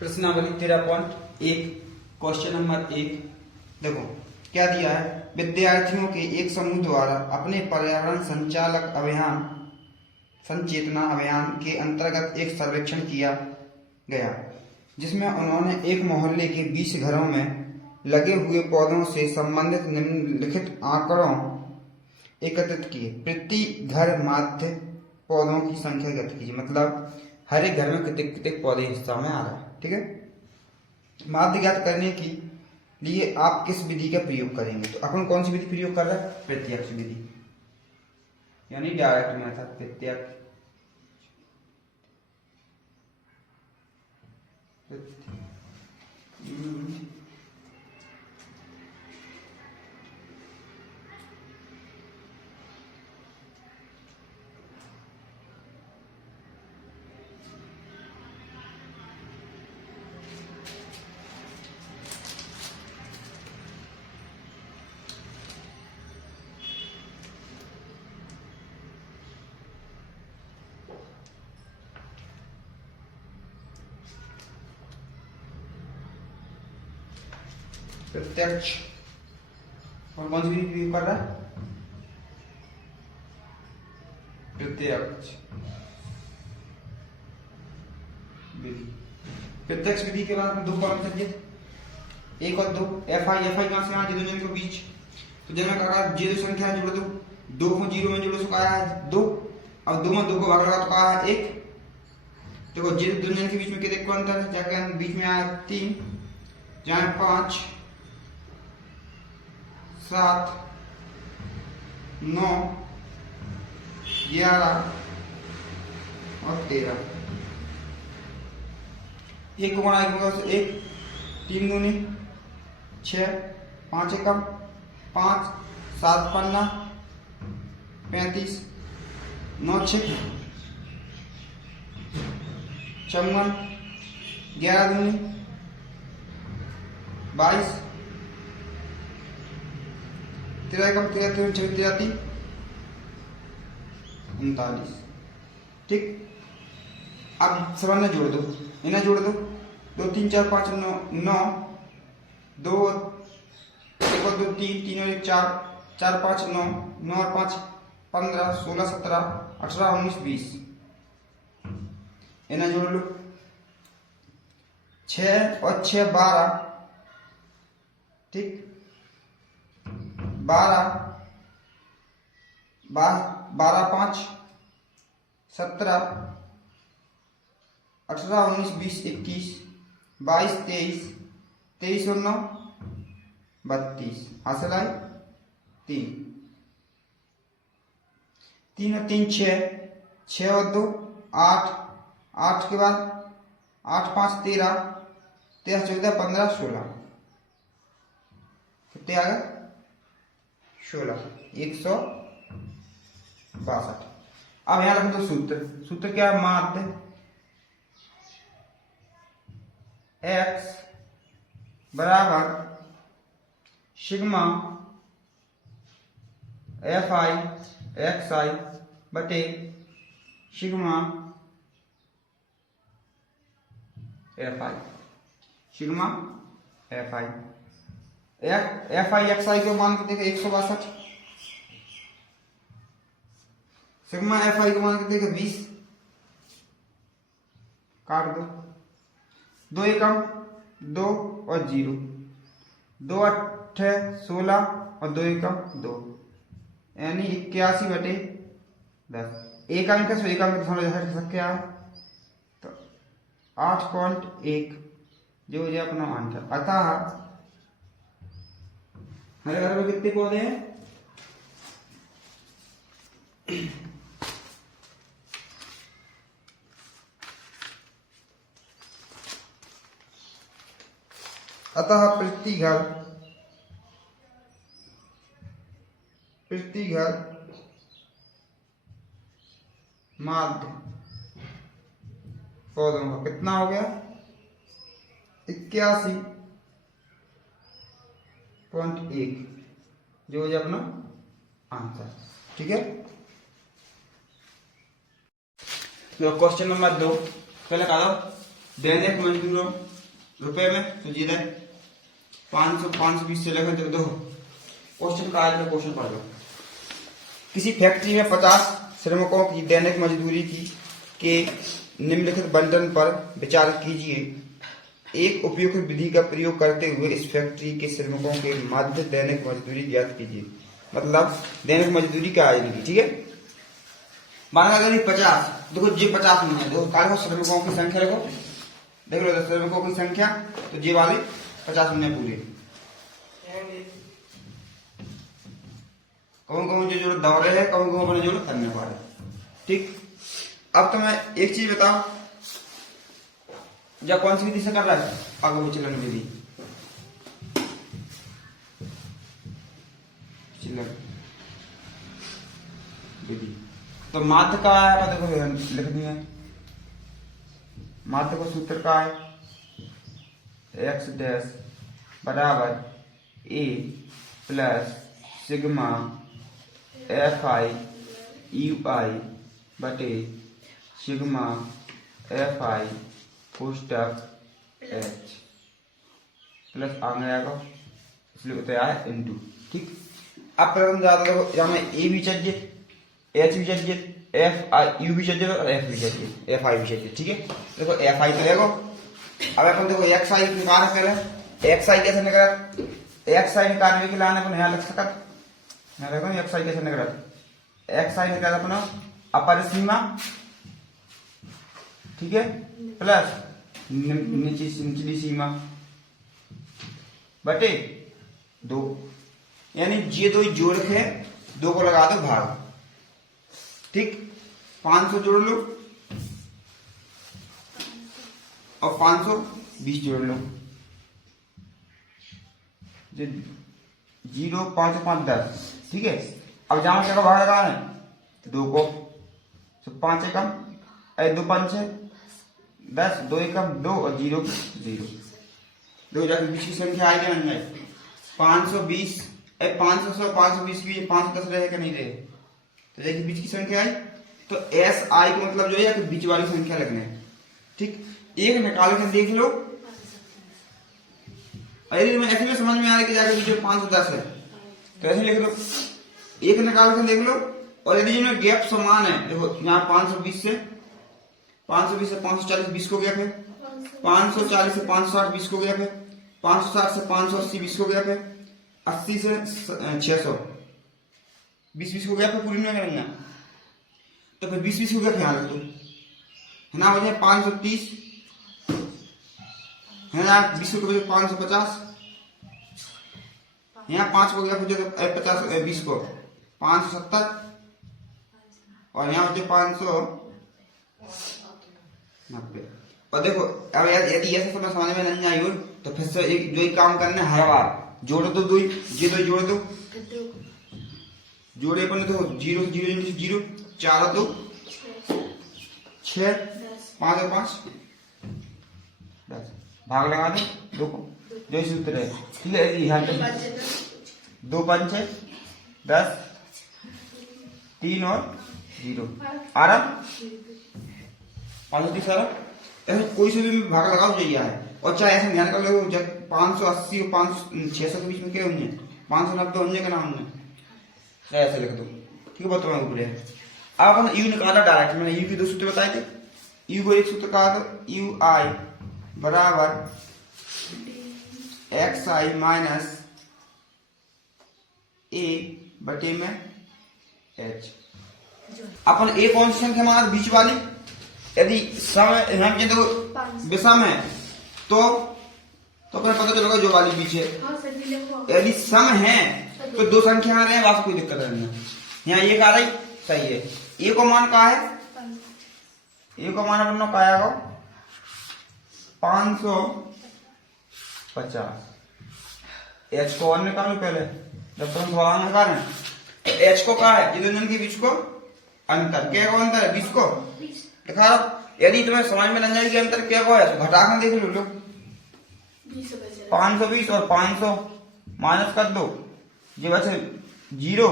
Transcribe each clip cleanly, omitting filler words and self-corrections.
प्रश्नावली 13.1 question number 1 देखो क्या दिया है। विद्यार्थियों के एक समूह द्वारा अपने पर्यावरण संचालक अभियान संचेतना अभियान के अंतर्गत एक सर्वेक्षण किया गया, जिसमें उन्होंने एक मोहल्ले के 20 घरों में लगे हुए पौधों से संबंधित निम्नलिखित आंकड़ों एकत्रित किए। प्रति घर माध्य पौधों की संख्या ज्ञात कीजिए। मतलब हर एक घर में कितने कितने पौधे हिस्सा में आ रहा है। ठीक है, माध्य ज्ञात करने के लिए आप किस विधि का प्रयोग करेंगे? तो अपन कौन सी विधि प्रयोग कर रहे हैं? प्रत्यक्ष विधि, यानी डायरेक्ट मेथड। प्रत्यक्ष प्रत्यक्ष और कौन सी विधि प्रयोग कर रहा है? प्रत्यक्ष विधि। प्रत्यक्ष विधि के बाद दो कॉलम चाहिए, 1 और 2। एफ आई कहां से आया? जीरो के बीच। तो जब मैं कहा जीरो संख्या जोड़ दो, 2 को 0 में जोड़ो तो क्या है? 2। अब 2 में 2 को भाग लगा तो क्या है? 1। देखो जीरो दोनों के बीच में कितने को अंतर है? जाकर बीच में आया 3, जहां 5 7 9 11 और 13। 1 को गुणा 1, 3 दूनी 6, 5 एकम 5, 7 पन्ना 35, 9 6 54, 11 दूनी 22, 13 एकम 13 39। ठीक, अब सब जोड़ दो, इन्हें जोड़ दो। 2 3 4 5 9 2 1 और 2 3 3 और 1 4 4 5 9 9 और 5 15 16 17 18 19 20। इन्हें जोड़ लो। 6 और 6 12। ठीक, 12 5 17 18 19 20 21 22 23 23 और 9 32। हासिल आए 3 3 और 3 6 6 और 2 8 8 के बाद 8 5 13 13 14 15 16। कितने आ गए? 16 162। अब यहां रख दो सूत्र क्या है? माध्य x बराबर sigma f i x i बटे sigma f i. Sigma f i x i को मान के देखे 162। सिग्मा एफ आई को मान के देखे 20। काट दो, 2 एकम 2 और 0, 2 8 16 और 2 एकम 2, यानी 81 बटे 10। एक अंक है, एक अंक थोड़ा क्या है? तो 8.1 जो है अपना आंसर। अतः मेरे घर में कितने पौधे हैं? अतः प्रति घर माध्य पौधों का कितना हो गया? 81.1 जो है अपना आंसर। ठीक है, क्वेश्चन नंबर 2 पहले कहा दैनिक मजदूरों रुपए में तो जीरो 500 520 से लेकर तो दो क्वेश्चन का आज क्वेश्चन पढ़ लो। किसी फैक्ट्री में 50 श्रमिकों की दैनिक मजदूरी के निम्नलिखित बंटन पर विचार कीजिए। एक उपयुक्त विधि का प्रयोग करते हुए इस फैक्ट्री के श्रमिकों के माध्य दैनिक मजदूरी ज्ञात कीजिए। मतलब दैनिक मजदूरी क्या आएगी, ठीक है। माना अगर 50, देखो जी 50 में है, देखो काले श्रमिकों की संख्या देखो, देख लो श्रमिकों की संख्या, तो जी वाले 50 में पूरे कौन कौन जो जरूरत दौड़े है, कौन कौन अपने जरूरत करने वाले, ठीक। अब तो मैं एक चीज बताओ, जब कौन सी विधि से कर रहा है, आगे विचलन विधि, विधि। तो माध्य का है, देखो लिख दिया, माध्य का सूत्र का है एक्स डैश बराबर a plus sigma f i u i बटे सिग्मा एफ आई कोष्टक एच प्लस आगे आएगा, इसलिए होता है इंटू, ठीक। अब प्रथम ज्यादा देखो, यहाँ में ए भी चाहिए, एच भी चाहिए, एफ आई यू भी चाहिए और एफ भी चाहिए, एफ आई भी चाहिए, ठीक है। देखो एफ आई तो देखो, अब अपन देखो एक्स आई निकाल कर, एक्स आई कैसे निकला, एक्स आई निकालने के लिए अपन यहाँ लिख सकता, यहाँ देखो एक्स आई कैसे निकला, एक्स आई निकाला अपना अपर सीमा, ठीक है, प्लस निचली सीमा बटे 2, यानी ये दो जोड़ के 2 को लगा दो भाग, ठीक। 500 जोड़ लो और 520 जोड़ लो, 0 5 5 10, ठीक है। अब जहां क्या भाग लगाना है, 2 को, तो 5 एकम 2 5 10, 2 एकम 2 और 0 0, 2 जाकर बीच की संख्या आएगी बन जाए 520, 500 से 520 की 510 रहेगा नहीं रहे, तो देखिए बीच की संख्या आई, तो एस आई का मतलब जो है कि बीच वाली संख्या लगने है, ठीक। एक निकाल के देख लो, अरे मैं ऐसे में समझ में आ रहा है कि जाकर बीच में 510 है, तो ऐसे लिख लो, एक निकाल के देख लो, और यदि जिनमें गैप समान है, देखो यहाँ 520 से 540 20 को गैप है, 540 से 560 20 को गैप है, 560 से 580 20 को गैप है, 80 से 600 20 को गैप है, पूरी नहीं करना, तो फिर 20 को गैप यहाँ रख दो, है ना, मुझे 530 है ना, 20 को 550, यहाँ 5 को गैप हो 50 20 को 570, और यहाँ होते 590। और देखो अब यदि ऐसे समय समझ में नहीं आई हो, तो फिर से एक जो ही काम करना है, हर बार जोड़ दो, दो ये दो जोड़ दो, जोड़े पर तो 0 0 0 4 2 6 5 और 5 10, भाग लगा दो 2 को, जो सूत्र है, ठीक है। यहाँ 2 5 10, 3 और 0 आराम 530 सारा, ऐसे कोई से भी भाग लगाओ चाहिए है, और चाहे ऐसे ध्यान कर लो, जब 580 और 600 के बीच में क्या होंगे, 590 होंगे का नाम होंगे, ऐसे लिख दो, ठीक है। बताओ ऊपर है, अब अपन यू निकाला डायरेक्ट, मैंने यू के 2 सूत्र बताए थे, यू को एक सूत्र कहा था, यू आई बराबर एक्स आई माइनस ए बटे में एच। अपन ए कौन सी संख्या माना, बीच वाली, यदि सम हम देखो विषम है तो फिर पता चलेगा जो वाली बीच है, यदि सम है तो 2 संख्या आ रहे हैं, वास्तव कोई दिक्कत नहीं है, यहाँ एक आ रही सही है। ए को मान का है, ए को मान अपना का आएगा 550, एच को और निकालो पहले, जब तुम थोड़ा निकाल रहे, तो एच को का है, ये दोनों के बीच को अंतर, क्या को अंतर है 20 को दिखा रहा। यदि तुम्हें समझ में नहीं जाए कि अंतर क्या को है, तो घटा कर देख लो, 520 और 500 माइनस कर दो, ये बचे 0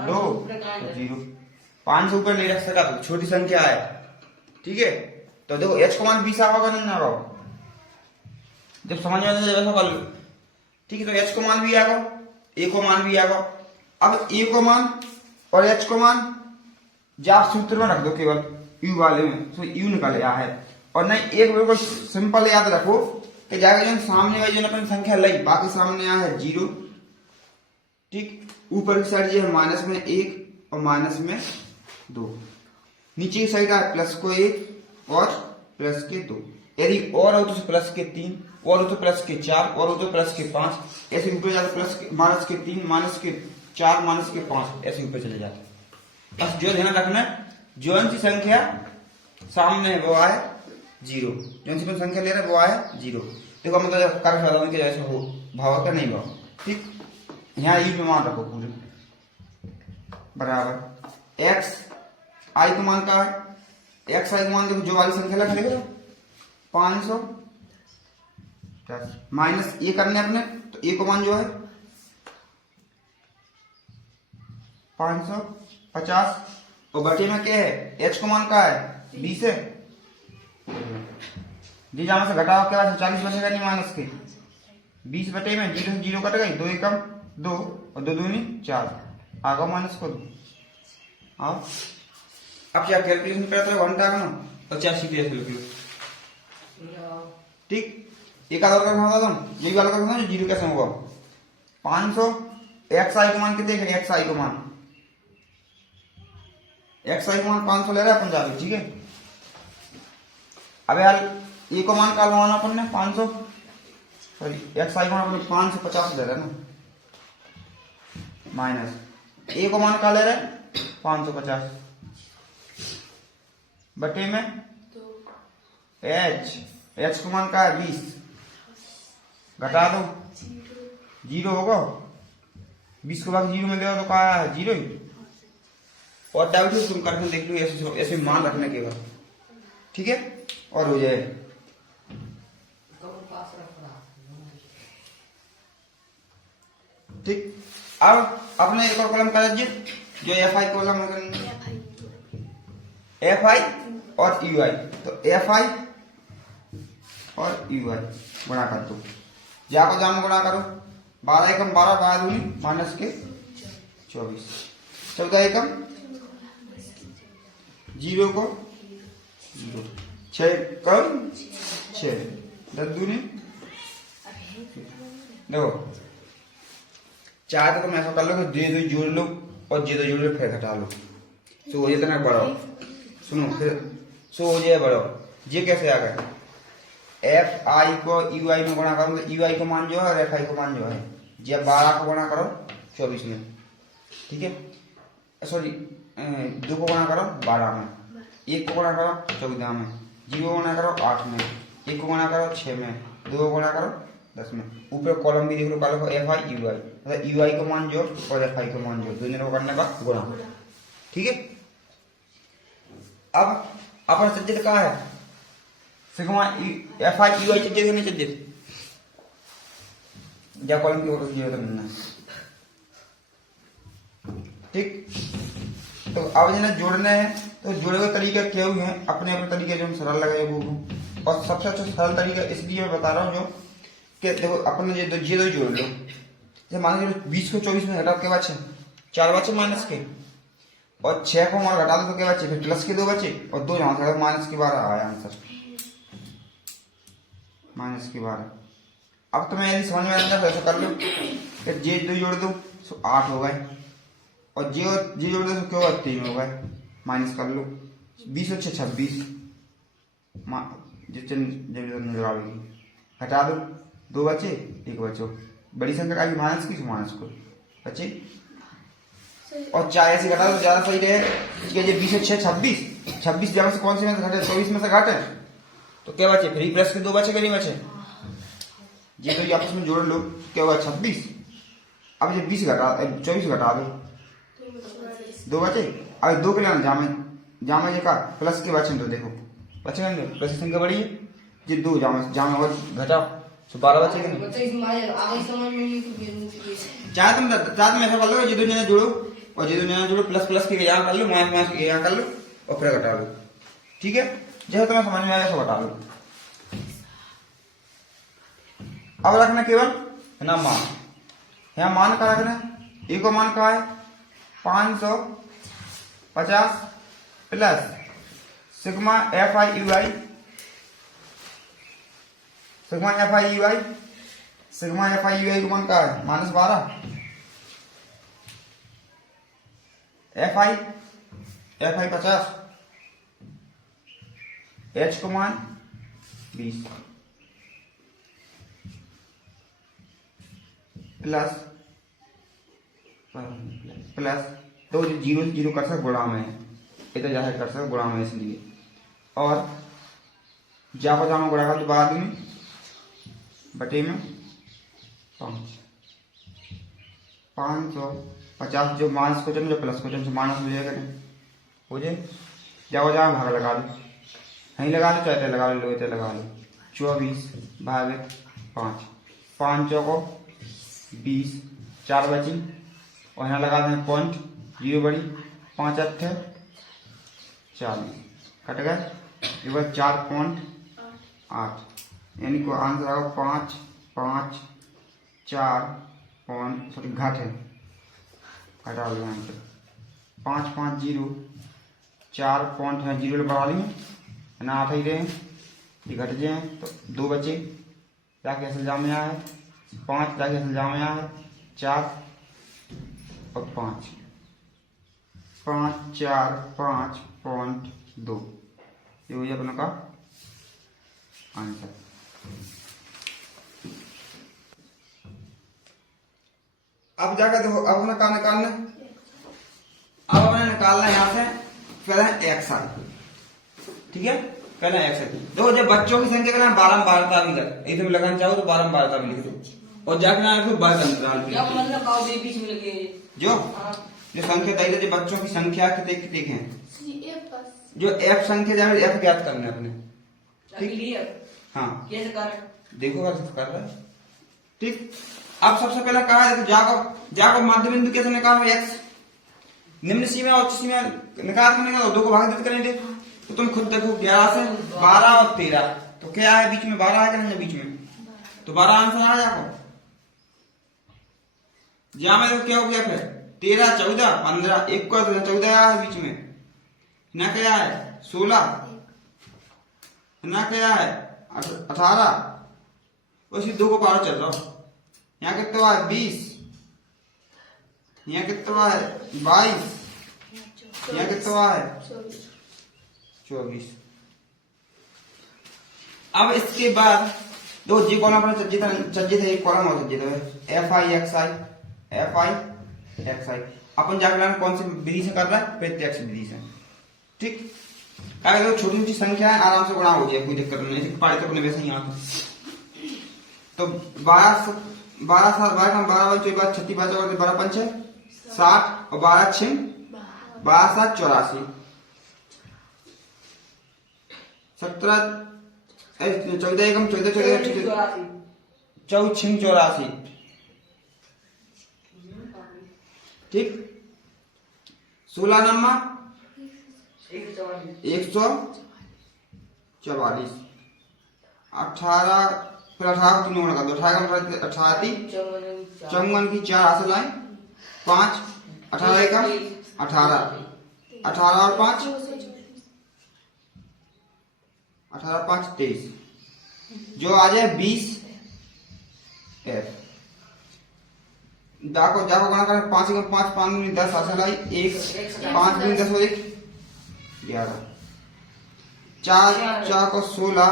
2 0, 500 ऊपर नहीं रख सका, तो छोटी संख्या है, ठीक है। तो देखो h का मान 20 आएगा नहीं ना होगा, जब समझ में आएगा वैसा कर लो। ठीक है, तो h का मान भी आएगा, a का मान भी आएगा। अब a का मान और h का मान जा सूत्र में रख दो केवल u वाले में, तो u निकल आया है। और नहीं एक बिल्कुल सिंपल याद रखो कि जाएगा जो सामने वाली जो अपन संख्या लाई बाकी सामने आया है 0। ठीक, ऊपर की साइड जो है माइनस में 1 और माइनस में 2, नीचे की साइड है प्लस को 1 और प्लस के 2, यदि और हो तो प्लस के 3, और हो तो प्लस के 4, और हो तो प्लस के 5, ऐसे ऊपर जाते प्लस माइनस के 3, माइनस के 4, माइनस के 5, ऐसे ऊपर चले जाते। बस जो ध्यान रखना जो सी संख्या सामने है वो आए 0, जो सी संख्या ले रहे हैं वो आए 0। देखो मतलब कर सकता हूं कि जैसे हो भाव का नहीं भाव। ठीक, यहाँ यू पे मान रखो पूरे बराबर एक्स आई को मान का है, एक्स आई को मान देखो जो वाली संख्या लग देखो 500 माइनस ए करने अपने, तो ए को मान जो है 550 और बटे में क्या है एच को मान का है 20 है, जी जहां से घटाओ क्या 40 बचेगा नहीं माइनस के 20 बटे में 0 0 कट गई, 2 एकम 2 और 2 दूनी 4 आगे माइनस को 2। अब क्या कैलकुलेशन करते हो घंटा का ना 85 पे कैलकुलेट। ठीक, एक आधा करना होगा तुम यही वाला करना जो 0 कैसे होगा 500 एक्स आई को मान कितने है, एक्स आई को मान 500 ले रहा है पंजाबी। ठीक है, अब यार ए को मान का लगाना अपन ने 500, सॉरी एक्स आई को मान अपन 550 ले रहा है ना, माइनस ए को मान का ले रहा है 550 बटे में एच को मान का है 20, घटा दो 0 होगा, 20 को बाकी 0 में दे तो क्या है 0 ही। और डाउट है तुम करके देख लो ऐसे ऐसे मान रखने के बाद। ठीक है, और हो जाए ठीक। अब अपने एक और कॉलम कर दीजिए जो एफ आई कॉलम है, एफ आई और यू आई, तो एफ आई और यू आई गुणा कर दो, या को जान गुणा करो 12 एकम 12 12 दूनी माइनस के 24, 14 एकम 0 को 0, 6 कम 6 10 दूनी। देखो चाहे तो तुम ऐसा कर लो कि दे दो जोड़ लो और जे दो जोड़ लो फिर घटा लो, सो हो जाए बढ़ाओ, सुनो फिर सो हो जाए बढ़ाओ। ये कैसे आ गया, एफ आई को यू आई में गुणा करो तो यू आई को मान जो है और एफ आई को मान जो है, जब 12 को गुणा करो 24 में, ठीक है, सॉरी 2 को गुणा करो 12 में, 1 को गुणा करो 14 में, 0 को गुणा करो 8 में, 1 को गुणा करो 6 में, 2 को गुणा करो 10 में। ऊपर कॉलम भी देख लो कालो एफ आई यू आई, मतलब यू आई को मान जोड़ और एफ आई को मान जोड़, दोनों को करने का गुणा। ठीक है, अब अपन सज्जित कहा है सिग्मा एफ आई यू आई सज्जित नहीं सज्जित या कॉलम की फोटो जरूरत नहीं। ठीक, तो अब जिन्हें जोड़ने हैं तो जोड़े हुए तरीके क्या हुए हैं अपने अपने तरीके जो हम सरल लगे वो, और सबसे अच्छा सरल तरीका इसलिए मैं बता रहा हूँ जो कि देखो अपन ये दो जोड़ लो, जैसे मान लो 20 को 24 में घटा के बचे 4 बचे माइनस के, और 6 को हमारा घटा दो तो क्या बचे फिर प्लस के 2 बचे, और 2 जहां से माइनस के 12 आया आंसर, माइनस के 12। अब तुम्हें यदि समझ में आएगा तो ऐसा कर लो कि जे 2 जोड़ दो तो 8 हो गए, और जे जोड़ दो तो क्या होगा 3 हो गए, माइनस कर लो 20 और 6 26 हटा दो 2 बचे 1 बचो, बड़ी संख्या का माइनस की माइनस को बचे, और 4 ऐसे घटा दो ज्यादा सही रहे। 20 और 6 26, 26 जगह से कौन से में से घटे 24 में से घटे तो क्या बचे फिर प्लस के 2 बचे कि नहीं बचे, ये तो आपस में जोड़ लो क्या हुआ 26। अब ये 20 घटा 24 घटा दो 2 बचे, अब 2 के लिए जामा ये का प्लस के बचे तो देखो बचेगा नहीं, प्लस की संख्या बड़ी है ये 2 जामा और घटाओ तो 12 बचेगा नहीं। चाहे तुम ऐसा कर लो ये 2 जने जोड़ो और ये 2 जने जोड़ो प्लस प्लस के यहाँ कर लो माइनस माइनस के यहाँ कर लो और फिर घटा लो। ठीक है, जैसे तुम्हें समझ में आया तो बता दो। अब रखना केवल ना मान, यहाँ मान का रखना, ए को मान का है 550 plus sigma f i u i, sigma f i u i, sigma f i u i को मान का है -12, एफ आई 50, एच को मान 20 प्लस तो जीरो जीरो कर सकते गुणा में, इधर जाहिर कर सकते गुणा में इसलिए, और जा को जामा गुणा का तो बाद में बटे में 550 जो माइनस क्वेश्चन जो प्लस क्वेश्चन से माइनस हो जाएगा, हो जाए जाओ जाओ भाग लगा लो, यहीं लगा लो चाहे लगा लो, इधर लगा लो 24 भागे 5, 5 को 20, 4 बची और यहाँ लगा दें पॉइंट, 0 बड़ी 5 अट्ठे 40 कट गए, एक बार 4.8 यानी को आंसर आएगा 5 5 4 पॉइंट सॉरी घट है घटा लो यहाँ पे 5 5 0 4 पॉइंट है 0 बढ़ा लेंगे ना 8 ही रहे ये घट जाए तो 2 बचे, जाके असल जाम में आया है 5, जाके असल जाम में आया है 4 और 5 5 4 5.2 ये हुई अपने का आंसर। अब जाकर देखो, अब अपने का निकालना, अब अपने निकालना यहाँ से पहले एक्स आई, ठीक है पहले एक्स आई। देखो जब बच्चों की संख्या करना 12 में 12 भी कर, इसमें लगाना चाहो तो 12 में 12 भी लिख दो और जाकर ना फिर वर्ग अंतराल पे जो संख्या दी है, जो बच्चों की संख्या कितने कितने हैं, जो एफ संख्या जाए एफ ज्ञात करना है अपने, ठीक हाँ कैसे कर देखो कर रहा है ठीक। अब सबसे पहले कहा है जाको मध्य बिंदु कैसे निकालो, एक्स निम्न सीमा और उच्च सीमा निकाल करने का दो को भाग करेंगे तो तुम खुद देखो 11 से 12 और 13 तो क्या है बीच में 12 है बीच में तो 12 आंसर आ जाएगा। जहां में क्या हो गया फिर 13 14 15 1 को 14 आया है बीच में ना, क्या है 16 ना, क्या है 18 उसी 2 को पार चल रहा हूं, यहाँ कितना है 20, यहाँ कितना है 22, यहाँ कितना है 24। अब इसके बाद दो जी कॉलम पर सज्जित है एक कॉलम और सज्जित है एफ आई एक्स आई अपन जाकर कौन सी विधि से कर रहा है, प्रत्यक्ष विधि से, ठीक। छोटी छोटी संख्या है आराम से गुणा हो जाए, कोई दिक्कत नहीं, पाई तो अपने वैसे ही यहाँ तो 12 36 12 5 60 और 12 6 12 7 84 17 14 एकम 14 84 ठीक। 16 नंबर 144 18 फिर 18 को 3 गुणा कर दो 18 54 की 4 हासिल आए 5 18 का 18 और 5 18 5 23 जो आ जाए 20 एफ जाको गुणा करें 5 5 5 10 हासिल आई 1 5 10 हो 11 4 को 16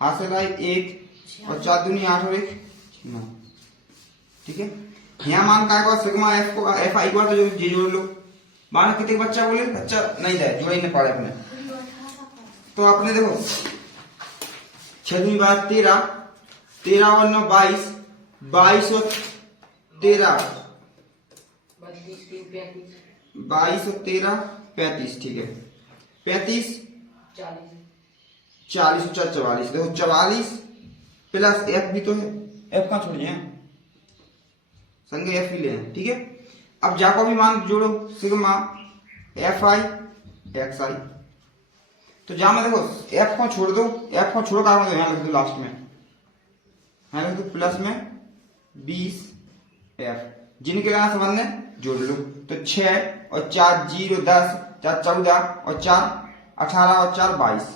हासिल आई 1 और 4 दूनी 8 और 1 9, ठीक है। यहाँ मान का सिग्मा एफ को एफ आई को तो जी जोड़ लो, मान कितने बच्चा बोले बच्चा नहीं जाए जोड़ ही नहीं पाए अपने, तो अपने देखो 6 बार 13 13 और 9 22 22 और 13 22 और 13 35 ठीक है 35 40 और 44 देखो 44 प्लस एफ भी तो है, एफ कहाँ छोड़ जाए संगे एफ भी ले, ठीक है। अब जाको भी मान जोड़ो सिग्मा एफ आई एक्स आई तो जहां में देखो एफ को छोड़ दो, एफ को छोड़ कर यहाँ लिख दो लास्ट में, यहाँ लिख दो प्लस में 20 एफ, जिनके यहाँ संबंध है जोड़ लो। तो 6 और 4 0 10, 4 14 और 4 18 और 4 22,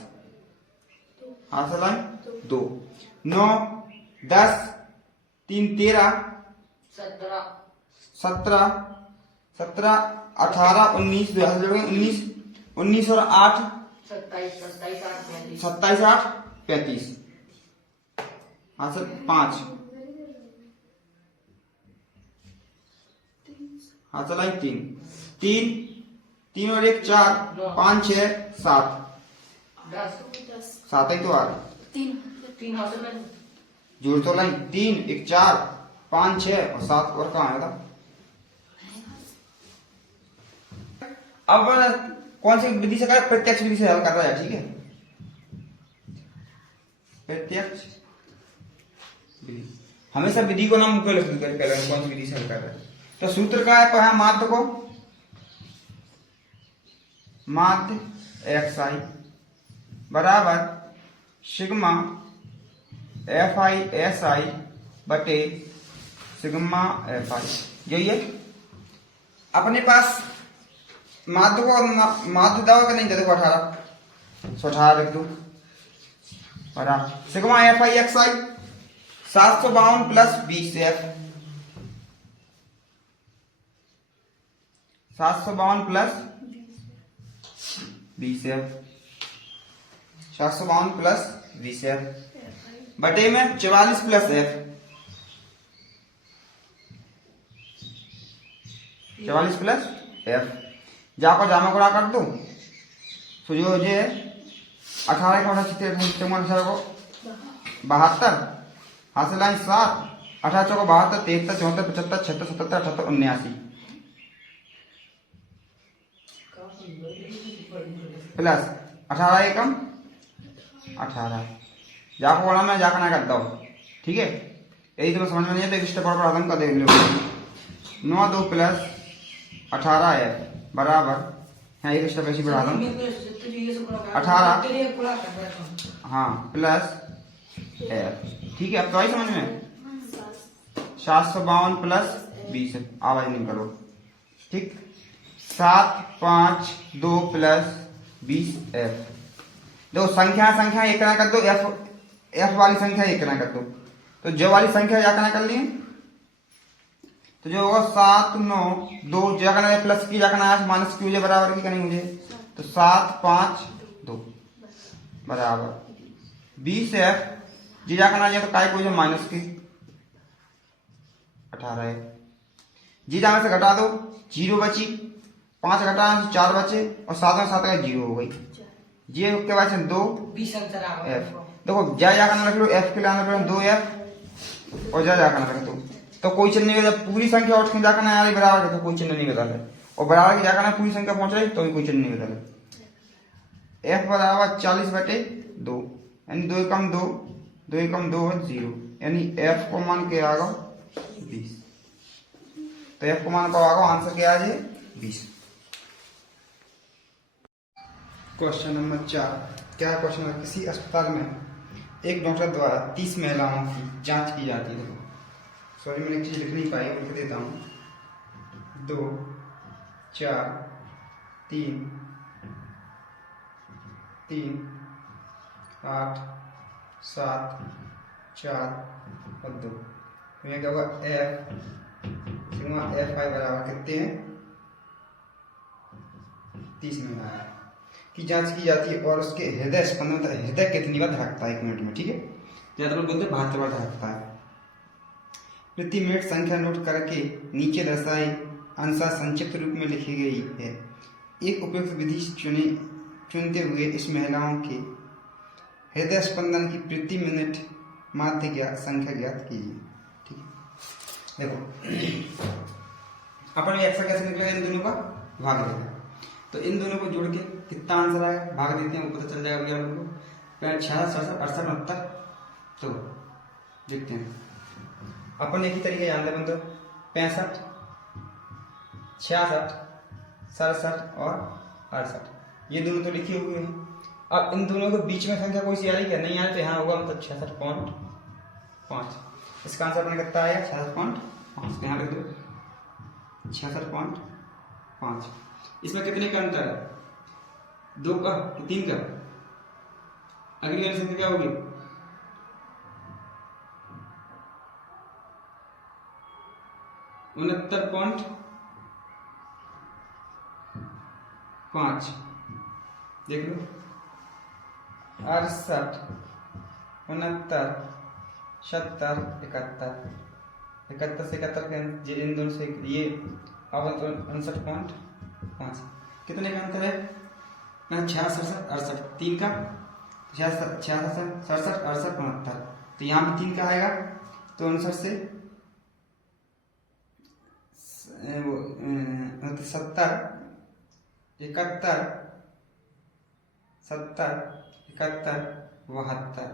हासिल है 2 9 10 3 13 17 17 18 19 19 19 और 8 27 8 35, हासिल 5, हासिल है 3 3 3 और 1 4 5 6 7 7 ही तो आ रहा, 3 जोड़ तो लाइन 3 1 4 5 6 और 7 और कहाँ आया था। अब कौन सी विधि से कर, प्रत्यक्ष विधि से हल कर रहा है, ठीक है, प्रत्यक्ष विधि। हमेशा विधि को नाम मुख्य लिखते हैं पहले कौन सी विधि से हल कर रहा है। तो सूत्र का है पढ़ा माध्य को, माध्य एक्स आई बराबर sigma f I S I बटे सिग्मा एफ आई, यही है अपने पास। माध्य को माध्य दवा का नहीं दे, देखो 18 लिख दो बराबर sigma f i x I 752 plus 20 F, 752 plus 20 F, 752 plus 20 F बटे में 44 प्लस एफ, 44 प्लस एफ, जाको जामा गुणा कर दो तो जो ये 18 का 72, हासिल है 7, 18 चौको 72 73 74 75 76 77 78 79 प्लस 18 एकम 18, जाको गुणा में जाकर ना करता हो, ठीक है। यही तुम्हें समझ में नहीं है तो स्टेप पर आदम का देख लो। 9 2 प्लस 18 एफ बराबर, यहाँ एक स्टेप ऐसी बढ़ा दो 18, हाँ प्लस एफ, ठीक है। अब तो आई समझ में 752 प्लस 20, आवाज नहीं करो, ठीक। 7 5 2 प्लस 20 एफ, देखो संख्या एक ना कर दो, एफ वाली संख्या एक ना कर दो, तो जो वाली संख्या जाकर ना कर लिए तो जो होगा 7 9 2 जाकर प्लस की जाकर माइनस की मुझे बराबर की करनी मुझे, तो 7 5 2 बराबर 20 एफ, जी जाकर जाए तो काय को माइनस की 18 है, जी जाने से घटा दो 0 बची, 5 घटाना 4 बचे और 7 में 7 का 0 हो गई, जी के बाद 2 एफ, देखो जा जाकर रख लो एफ के लिए 2 एफ और जा जाकर रख दो, तो कोई चिन्ह नहीं बदला, पूरी संख्या और जाकर आ रही बराबर तो कोई चिन्ह नहीं बदल है, और बराबर की जाकर पूरी संख्या पहुंच रही तो भी कोई चिन्ह नहीं बदल है। एफ बराबर 40 बटे 2, यानी 2 एकम 2 2 एकम 2 0, यानी एफ को मान के आ गया 20, तो एफ को मान का आगा आंसर क्या है 20। क्वेश्चन नंबर 4, क्या क्वेश्चन है, किसी अस्पताल में एक डॉक्टर द्वारा 30 महिलाओं की जांच की जाती है। सॉरी मैंने एक चीज लिख नहीं पाई, लिख देता हूँ 2 4 3 3 8 7 4 और 2, तो क्या होगा एफ सिग्मा एफ आई बराबर कितने हैं 30 महिलाएं की जांच की जाती है, और उसके हृदय स्पंदन हृदय कितनी बार धड़कता है 1 मिनट में, ठीक है, ज्यादा लोग बोलते हैं 72 बार धड़कता है। प्रति मिनट संख्या नोट करके नीचे दर्शाए अनुसार संक्षिप्त रूप में लिखी गई है। एक उपयुक्त विधि चुनते हुए इस महिलाओं के हृदय स्पंदन की प्रति मिनट माध्य संख्या ज्ञात कीजिए, ठीक है। देखो अपन एक्स्ट्रा कैसे निकलेगा, इन दोनों का भाग देगा, तो इन दोनों को जोड़ के कितना आंसर आएगा भाग देते हैं, वो पता चल जाएगा भैया हम लोग 66 67 68 69, तो देखते हैं अपन एक ही तरीके जानते हैं बंदो 65 66 67 और 68, ये दोनों तो लिखे हुए हैं। अब इन दोनों के बीच में संख्या कोई सी आ रही क्या, नहीं आ रही, तो यहाँ होगा मतलब 66.5। इसका आंसर अपने कितना आया 66.5, तो यहाँ लिख दो 66.5। इसमें कितने का अंतर है, 2 का कि 3 का। अगली वाली संख्या क्या होगी, 69.5। देख लो 68, 69, 70, 71 से 71 के इन दोनों से ये अब 59.5। कितने का अंतर है, 66, 68, 3 का 66, 67, 68, 69, तो यहाँ भी 3 का आएगा, तो 59 से 70, 71, 70, 71, 72।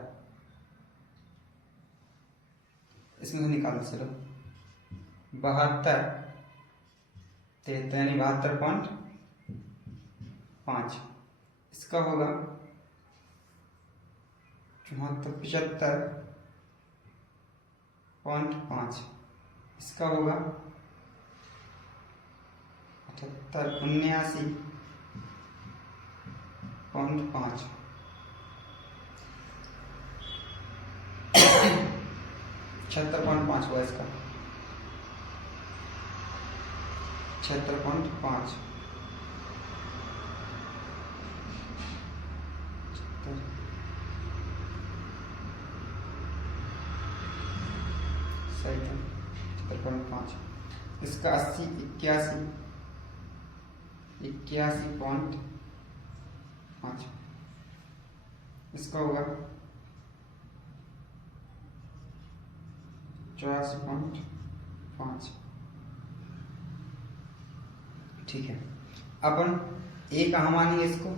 इसमें से निकालो, चलो 72, 73 यानी 72.5। इसका होगा 75.5। इसका होगा 79.5। 76.5 हुआ इसका, 76.5। सही था 76.5। इसका 80, 81.5। इसका होगा 84.5। ठीक है, अपन ए कहाँ मानेंगे, इसको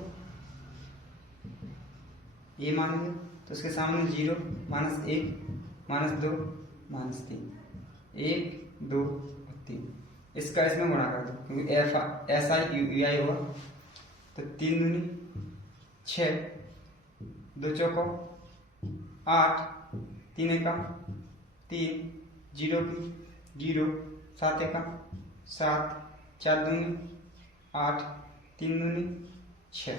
ए मानेंगे, तो इसके सामने 0, -1, -2, -3, 1, 2 और 3। इसका इसमें गुणा कर दो, क्योंकि ऐसा ही आई होगा, तो 3 दूनी 6, 2 चौको 8, 3 एका 3, 0 की 0, 7 एका 7, 4 दूनी 8, 3 दूनी 6।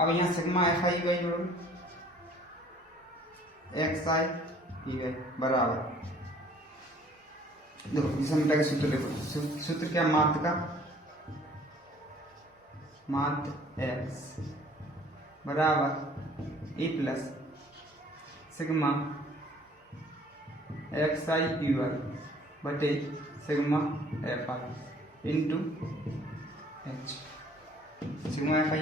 अब यहाँ सिग्मा एफ आई वाई जोड़ो, एक्स आई ई वाई बराबर, देखो इस समीकरण का सूत्र देखो, सूत्र क्या, माध्य का माध्य एक्स बराबर a plus sigma x i u i बटे sigma f i into h. Sigma f i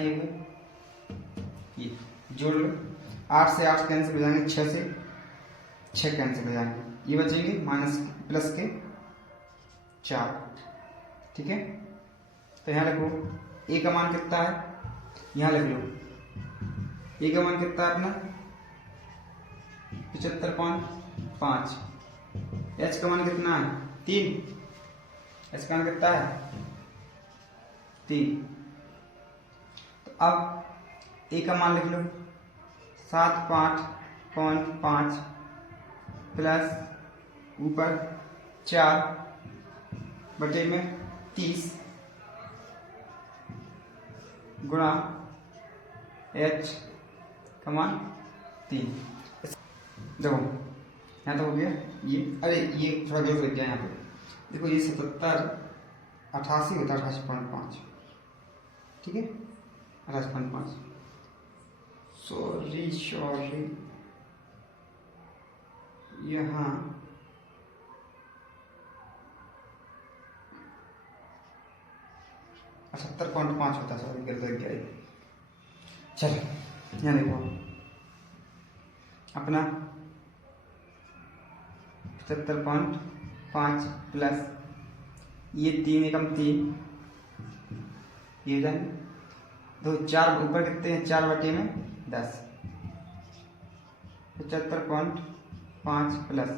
ये जोड़ लो, 8 से 8 कैंसिल हो जाएंगे, 6 से 6 कैंसिल हो जाएंगे, ये बचेंगे माइनस प्लस के 4। ठीक है, तो यहाँ लिखो ए का मान कितना है, यहाँ लिख लो ए का मान कितना है अपना 75.5। एच का मान कितना है 3, एच का मान कितना है 3। तो अब ए का मान लिख लो 75.5 प्लस ऊपर 4 बटे में 30 गुणा एच का मान 3। देखो यहाँ तो हो गया ये, अरे ये थोड़ा गलत लग गया यहाँ पे, देखो ये 77, 88 होता है 88.5। ठीक है 88.5, सॉरी यहाँ 78.5 होता है, सॉरी गलत लग गया। चलो यहाँ देखो अपना 75.5 प्लस ये 3 एकम 3, ये हो जाएंगे 2, 4 ऊपर कितने हैं 4 बटे में 10, 75.5 प्लस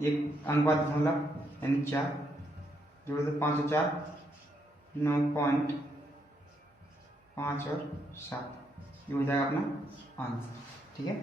एक अंक बाद दशमलव यानी 4 जोड़ दो, 5 और 4 9.5 और 7 ये हो जाएगा अपना आंसर। ठीक है।